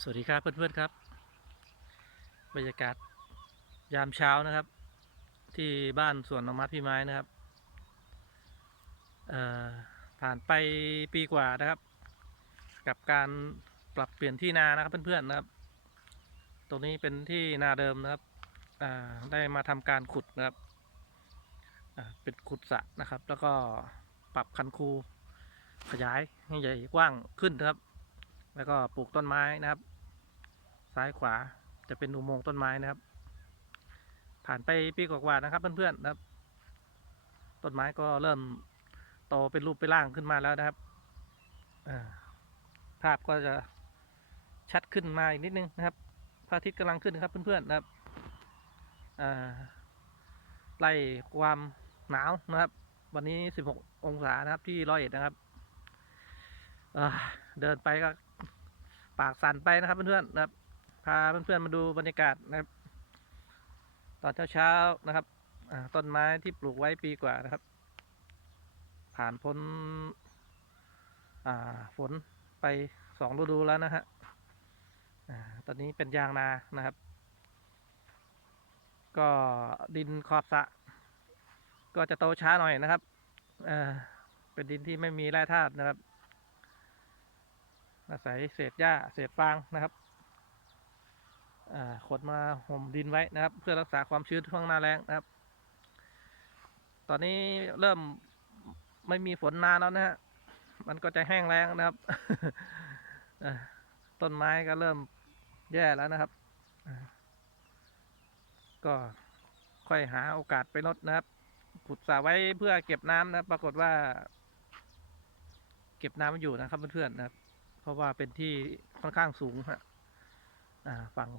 สวัสดีครับเพื่อนๆครับ บรรยากาศยามเช้านะครับ ที่บ้านสวนนองมัดพี่ไม้นะครับผ่านไปปีกว่านะครับ กับการปรับเปลี่ยนที่นานะครับเพื่อนๆนะครับ ตรงนี้เป็นที่นาเดิมนะครับได้มาทำการขุดนะครับเป็นขุดสระนะครับ แล้วก็ปรับคันคูขยายให้ใหญ่กว้างขึ้นนะครับ แล้วก็ปลูกต้นไม้นะครับ ซ้ายขวาจะเป็นอุโมงค์ต้นไม้นะครับ ผ่านไปปีกว่าๆนะครับเพื่อนๆนะครับ ต้นไม้ก็เริ่มโตเป็นรูปเป็นร่างขึ้นมาแล้วนะครับภาพก็จะชัดขึ้นมาอีกนิดนึงนะครับพระอาทิตย์กำลังขึ้นนะครับเพื่อนๆนะครับไล่ความหนาวนะครับ วันนี้ 16 องศานะครับที่ร้อยเอ็ดนะครับเดินไปก็ ปากสั่นไปนะครับเพื่อนๆนะครับ พาเพื่อนๆมาดูบรรยากาศนะครับ ตอนเช้าๆนะครับต้นไม้ที่ปลูกไว้ปีกว่านะครับ ผ่านพ้นฝนไปสองฤดูแล้วนะฮะตอนนี้เป็นยางนานะครับ ก็ดินขอบสะ ก็จะโตช้าหน่อยนะครับเป็นดินที่ไม่มีแร่ธาตุนะครับ อาศัยเศษหญ้าเศษฟางนะครับขดมาห่มดินไว้นะครับ เพื่อรักษาความชื้นช่วงหน้าแล้งนะครับ ตอนนี้เริ่มไม่มีฝนนานแล้วนะฮะมันก็จะแห้งแล้งนะครับต้นไม้ก็เริ่มแย่แล้วนะครับ ก็ค่อยหาโอกาสไปลดนะครับ ขุดสระไว้เพื่อเก็บน้ำนะรปรากฏว่า เก็บน้ำไม่อยู่นะครับเพื่อนๆนะครับ ราะว่าเป็นที่ค่อนข้างสูงฮะอ่าฝั่ง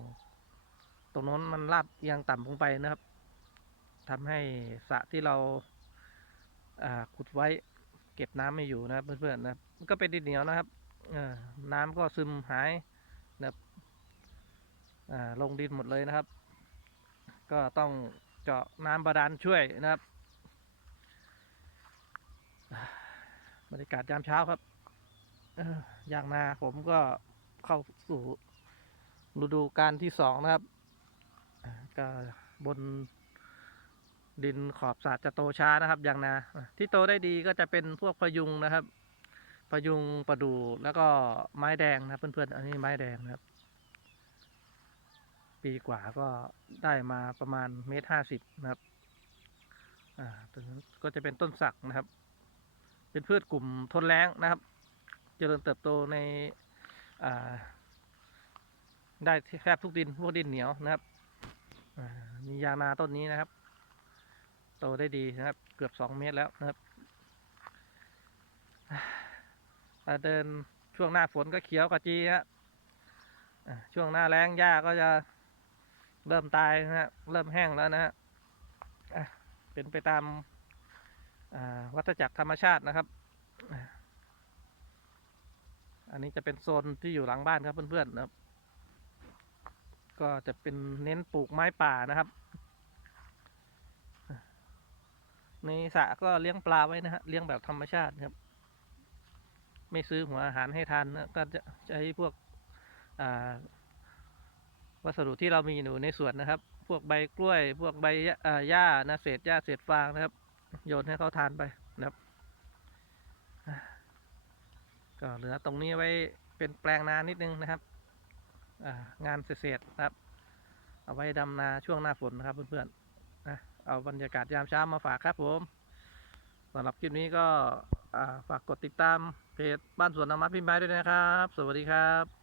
ตรงโน้นมันลาดเอียงต่ำลงไปนะครับทำให้สระที่เราอ่าขุดไว้เก็บน้ำไม่อยู่นะครับเพื่อนๆนะมันก็เป็นดินเหนียวนะครับน้ำก็ซึมหายนะครับอ่าลงดินหมดเลยนะครับ ก็ต้องเจาะน้ำบาดาลช่วยนะครับบรรยากาศยามเช้าครับ อ่อยางนาผมก็เข้าสู่ฤดูการที่สองนะครับ ก็บนดินขอบสระจะโตช้านะครับยางนา ที่โตได้ดีก็จะเป็นพวกพยุงนะครับ พยุงประดู่แล้วก็ไม้แดงนะเพื่อนๆอันนี้ไม้แดงนะครับ ปีกว่าก็ได้มาประมาณเมตรห้าสิบนะครับอ่าตรงนั้นก็จะเป็นต้นสักนะครับ เป็นพืชกลุ่มทนแล้งนะครับ เจริญเติบโตในได้แทบทุกดินพวกดินเหนียวนะครับมียางนาต้นนี้นะครับ โตได้ดีนะครับ เกือบสองเมตรแล้วนะครับเดินช่วงหน้าฝนก็เขียวกระจีฮะช่วงหน้าแล้งหญ้าก็จะเริ่มตายนะฮะเริ่มแห้งแล้วนะฮะเป็นไปตามาวัฏจักรธรรมชาตินะครับ อันนี้จะเป็นโซนที่อยู่หลังบ้านครับเพื่อนๆนะครับ ก็จะเป็นเน้นปลูกไม้ป่านะครับในสระก็เลี้ยงปลาไว้นะฮะเลี้ยงแบบธรรมชาติครับ ไม่ซื้อหัวอาหารให้ทานนะก็จะใช้พวกวัสดุที่เรามีอยู่ในสวนนะครับ พวกใบกล้วย พวกใบหญ้าอ่าหญ้านะเศษหญ้าเศษฟางนะครับ โยนให้เขาทานไปนะครับ ก็เหลือตรงนี้ไว้เป็นแปลงนานิดนึงนะครับงานเศษๆนะครับ เอาไว้ดำนาช่วงหน้าฝนนะครับเพื่อนๆนะเอาบรรยากาศยามเช้ามาฝากครับผมสำหรับคลิปนี้ก็ฝากกดติดตามเพจบ้านสวนน้ำมัดพี่ไม้ด้วยนะครับ สวัสดีครับ